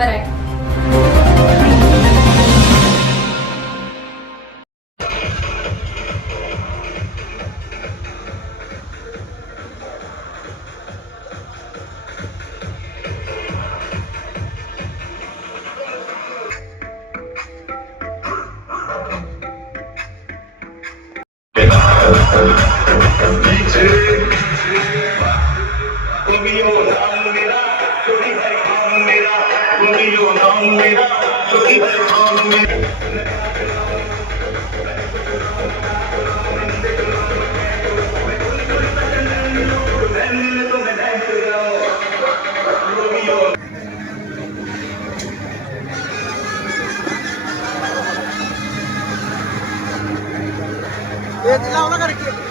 Number आहे Let's go, let's go.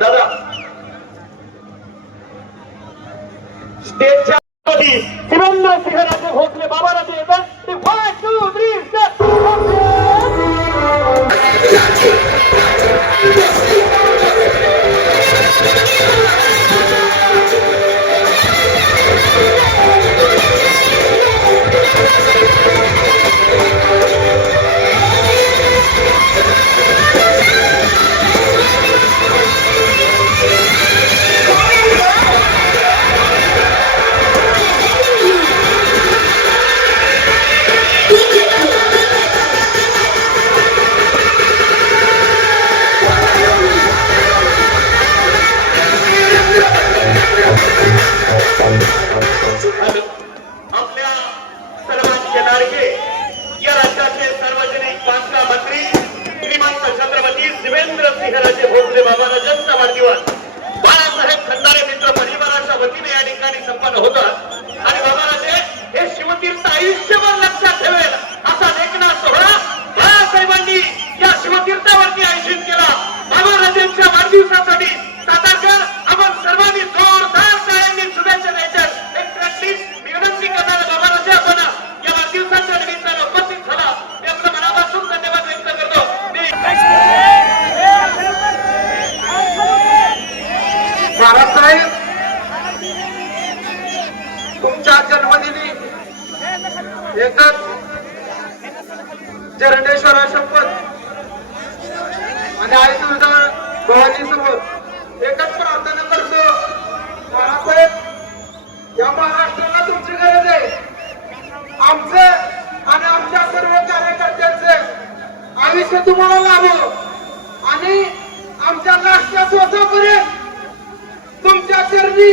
দাদা। State সভাপতি শিবেন্দ্র সিংহ शिवतीर्थावरती आयोजित केला. बाबा रजेंच्या वाढदिवसासाठी सातारकर आपण सर्वांनी जोरदार टाळ्यांनी शुभेच्छा द्यायच्या. विनंती करणारा बाबा आपण या वाढदिवसाच्या निमित्तानं उपस्थित झाला. मनापासून धन्यवाद व्यक्त करतो. तुमच्या जन्मदिनी एकच जरणेश्वरा शपथ आई तुझा भवानी सोबत एकच प्रार्थना करतो महासाहेब या महाराष्ट्राला तुमची गरज आहे. आमचं आणि आमच्या सर्व कार्यकर्त्यांचं आयुष्य तुम्हाला लाभो. आणि आमच्या राष्ट्रात स्वतःपर्यंत तुमच्या चरणी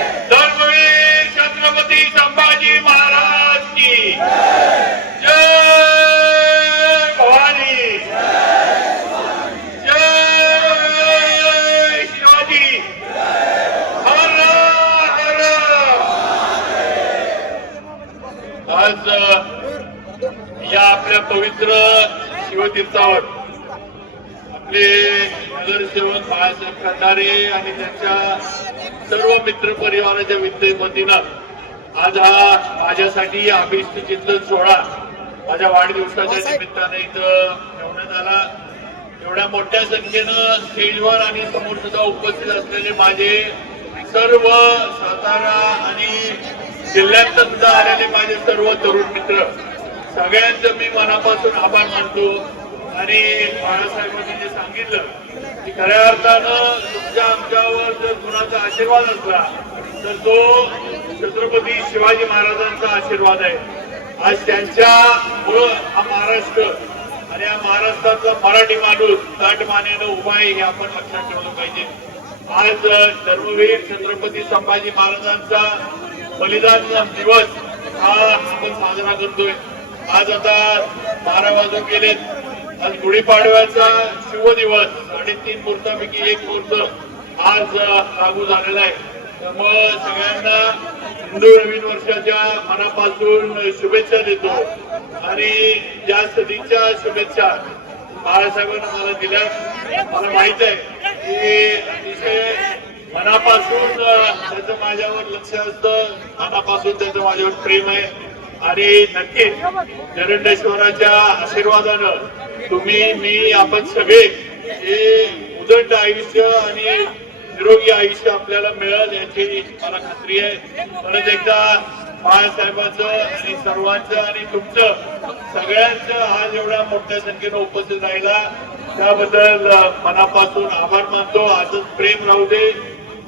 पवित्र शिवतीर्थावर आपले नगरसेवक बाळासाहेब खंडारे आणि त्यांच्या सर्व मित्र परिवाराच्या वतीनं आज हा माझ्यासाठी अभिष्ट चिंतन सोहळा माझ्या वाढदिवसाच्या निमित्ताने इथं ठेवण्यात आला. एवढ्या मोठ्या संख्येनं स्टेजवर आणि समोर सुद्धा उपस्थित असलेले माझे सर्व सातारा आणि जिल्ह्यात सुद्धा आलेले माझे सर्व तरुण मित्र सगळ्यांचं मी मनापासून आभार मानतो. आणि बाळासाहेबांनी जे सांगितलं की खऱ्या अर्थानं तुमच्या आमच्यावर जर कुणाचा आशीर्वाद असला तर तो छत्रपती शिवाजी महाराजांचा आशीर्वाद आहे. आज त्यांच्या हा महाराष्ट्र आणि या महाराष्ट्रातला मराठी माणूस ताट उभा आहे हे आपण लक्षात ठेवलं पाहिजे. आज धर्मवीर छत्रपती संभाजी महाराजांचा बलिदान दिवस हा आपण साजरा करतोय. आज आता बारा वाजून गेलेत. आज गुढीपाडव्याचा शिवदिवस दिवस तीन मुहूर्तापैकी एक मुहूर्त आज लागू झालेला आहे. त्यामुळे सगळ्यांना हिंदू नवीन वर्षाच्या मनापासून शुभेच्छा देतो. आणि ज्या सदीच्या शुभेच्छा बाळासाहेबांना मला दिल्या. मला माहीत आहे की अतिशय मनापासून त्याचं माझ्यावर लक्ष असतं. मनापासून त्याचं माझ्यावर प्रेम आहे. आणि नक्कीच जरंडेश्वराच्या आशीर्वादानं तुम्ही मी आपण सगळे हे उदंड आयुष्य आणि निरोगी आयुष्य आपल्याला मिळेल याची मला खात्री आहे. परत एकदा बाळासाहेबांचं आणि सर्वांचं आणि तुमचं सगळ्यांचं आज एवढ्या मोठ्या संख्येनं उपस्थित राहिला. त्याबद्दल मनापासून आभार मानतो. आजच प्रेम राहू दे.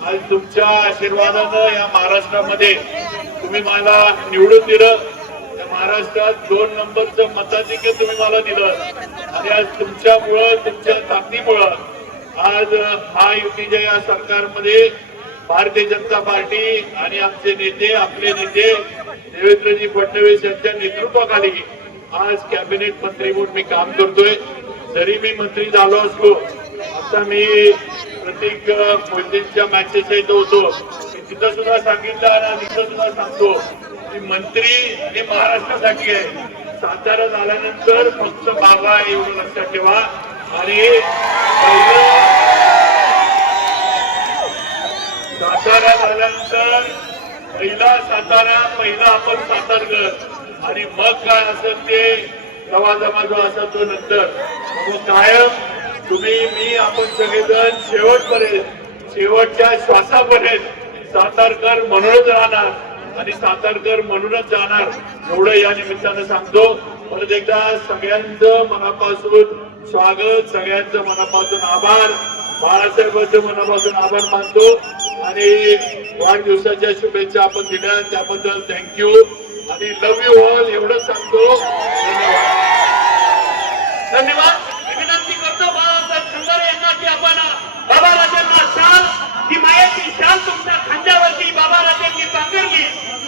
आज तुमच्या आशीर्वादानं या महाराष्ट्रामध्ये तुम्ही मला निवडून दिलं. महाराष्ट्रात दोन नंबरचं मताधिक्य तुम्ही मला दिलं. आणि आज तुमच्यामुळं तुमच्या ताकदीमुळं आज महायुतीच्या या सरकारमध्ये भारतीय जनता पार्टी आणि आमचे नेते आपले नेते देवेंद्रजी फडणवीस यांच्या नेतृत्वाखाली आज कॅबिनेट मंत्री म्हणून मी काम करतोय. जरी मी मंत्री झालो असलो आता मी प्रतीक मोदींच्या मॅचेस येत होतो. तिथं सुद्धा सांगितलं आणि तिथं सुद्धा सांगतो. की मंत्री हे महाराष्ट्रासाठी आहे सातारा झाल्यानंतर फक्त बाबा एवढं लक्षात ठेवा. आणि सातारा झाल्यानंतर पहिला सातारा पहिला आपण सातारगड. आणि मग काय असेल ते जमा जो असेल तो नंतर. कायम तुम्ही मी आपण सगळेजण शेवटपर्यंत शेवटच्या श्वासापर्यंत सातारकर म्हणूनच राहणार. आणि सातारकर म्हणूनच जाणार एवढं या निमित्तानं सांगतो. परत एकदा सगळ्यांचं मनापासून स्वागत सगळ्यांचं मनापासून आभार. बाळासाहेबांचं मनापासून आभार मानतो. आणि वाढदिवसाच्या शुभेच्छा आपण दिल्या त्याबद्दल थँक्यू आणि लव्ह यू ऑल एवढंच सांगतो. धन्यवाद. शाल तुमच्या खांद्यावरती बाबा राजांनी पांघरली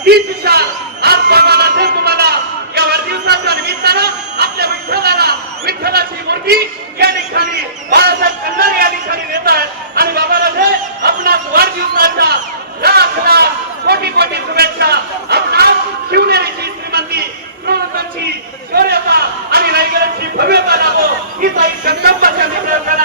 तीच शाल आज बाबा राजे तुम्हाला या वाढदिवसाच्या निमित्तानं आपल्या विठ्ठलाला विठ्ठलाची मूर्ती या ठिकाणी बाळासाहेब कल्लर या ठिकाणी देतात आणि बाबा राजे आपणास वाढदिवसाच्या लाख लाख कोटी कोटी शुभेच्छा. आपणास शिवनेरीची श्रीमंती श्रोतांची शौर्यता आणि रायगडाची भव्यता लाभो. ही ताई जगदंबाच्या निमित्तानं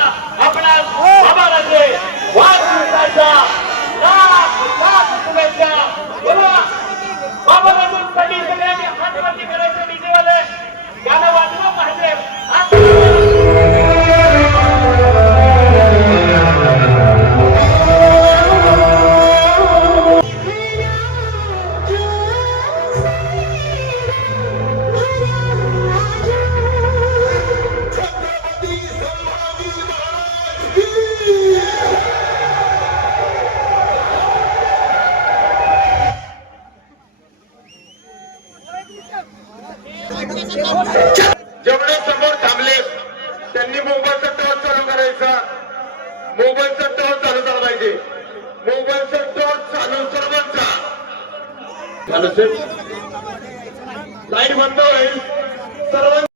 लाईट बंद होईल सर्व